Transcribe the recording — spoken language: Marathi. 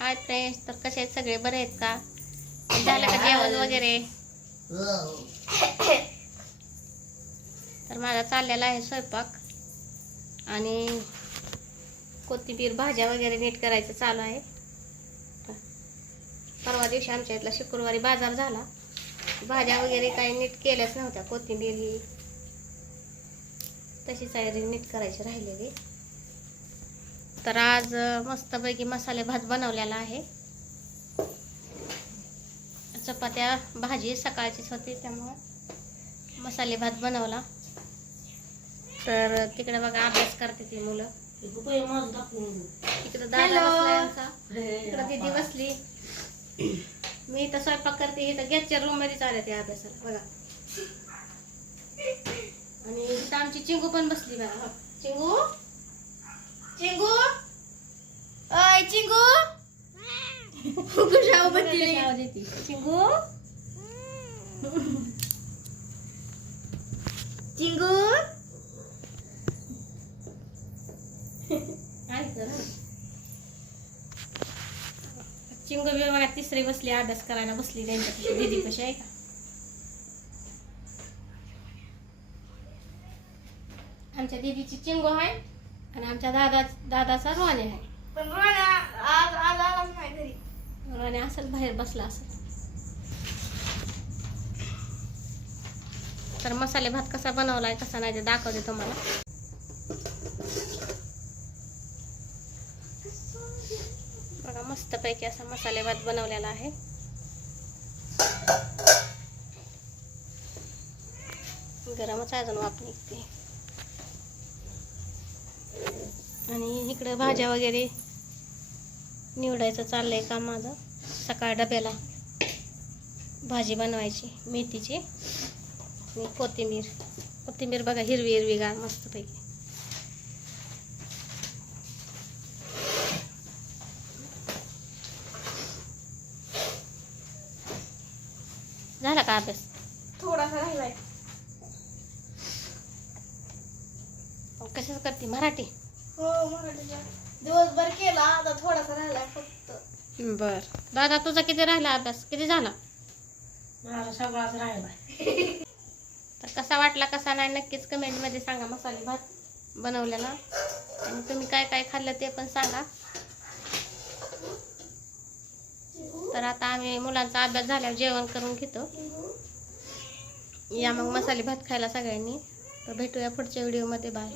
हाय फ्रेंड्स तर कसे आहेत सगळे? बरे आहेत का? झालं का जेवण वगैरे? तर माझा चाललेला आहे स्वयंपाक. आणि कोथिंबीर भाज्या वगैरे नीट करायचं चालू आहे. परवा दिवशी आमच्या इथला शुक्रवारी बाजार झाला. भाज्या वगैरे काही नीट केल्याच नव्हत्या. कोथिंबीर ही तशीच आहे नीट करायची राहिलेली. तर आज मस्तपैकी मसाले भात बनवलेला आहे. चपात्या भाजी सकाळचीच होती त्यामुळं मसाले भात बनवला. तर तिकडे बघा अभ्यास करते ती मुलं. तिकडे दादा इकडे दिदी बसली. मी इथं स्वयंपाक करते इथं गॅसच्या रूममध्ये चालत आहे अभ्यासाला बघा. आणि इथं आमची चिंगू पण बसली बघा चिंगू? चिंगू? अय चिंगू? कशा बसली चिंगू? चिंगू. चिंगू बघा तिसरी बसली अभ्यास करायला बसली त्यांच्या दीदी कशी आहे का? आमच्या दीदीची चिंगू आहे. आणि आमच्या दादा दादाचा रोणे आहे. पण रोण्या आज आज आलाच नाही घरी. रोणे असेल बाहेर बसला असेल. तर मसाले भात कसा बनवलाय कसा नाही ते दाखवते तुम्हाला. बघा मस्तपैकी असा मसाले भात बनवलेला आहे. गरमच आहे अजून वाप निघते. आणि इकडे भाज्या वगैरे निवडायचं चाललंय काम माझं. सकाळ डब्याला भाजी बनवायची मेथीची आणि कोथिंबीर. कोथिंबीर बघा हिरवी हिरवी गार मस्तपैकी. झाला का अभ्यास? थोडासा राहिलाय. कशाच करते? मराठी? हो मराठीचा दिवसभर केला आता थोडासा राहिलाय फक्त. बर. दादा तुझा किती राहिला अभ्यास? किती झाला? माझा सगळाच राहिलाय. तर कसा वाटला कसा नाही नक्कीच कमेंटमध्ये सांगा मसाले भात बनवलेला. आणि तुम्ही काय काय खाल्लं ते पण सांगा. तर आता आम्ही मुलांचा अभ्यास झाल्यावर जेवण करून घेतो. या मग मसाले भात खायला सगळ्यांनी. तर भेटूया पुढच्या व्हिडिओमध्ये बाय